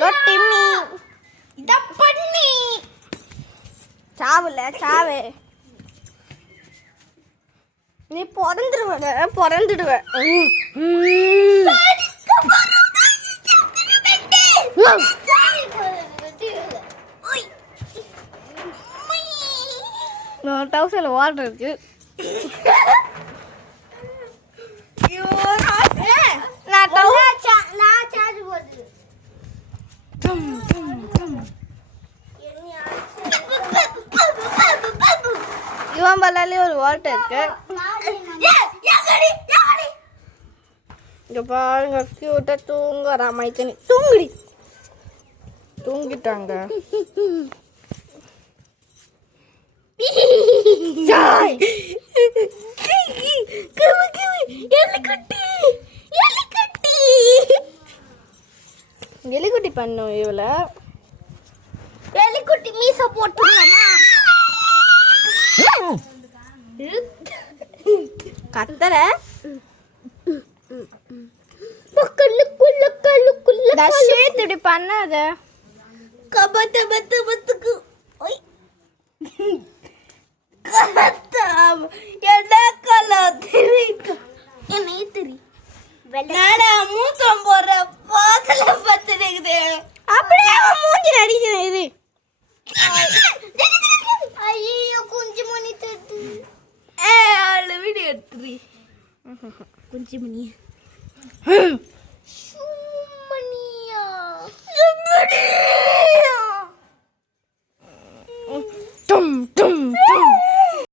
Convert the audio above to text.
ரொட்டிமி இத பண்ணி சாவுல சாவு நீ பொறந்துடுவ டவுசர்ல வாட்டர் இருக்கு இவன் பல்லாலே ஒரு வாட்டர் இருக்கு இங்க பாருங்க கியூட்டா தூங்குறா மைக்கனி தூங்கிட்டாங்க எலிக்குட்டி பண்ணும் இவள எலிக்குட்டி மீச போட்டுமா கத்தற தஷேத்துடி பண்ணாத கபத்த பத்து பத்துக்கு என்ன கலர் தெரியும் என்ன தெரியும் மூத்தம் போற பாதல பத்து இருக்குது அப்படியே மூஞ்சி அடிக்கிறேன் இது ஐயோ குஞ்சு மணி தட்டு ஆளு வீடியோ எடுத்துறீ குஞ்சு மணி சும்மணியா சும்மணியா டும் டும் டும்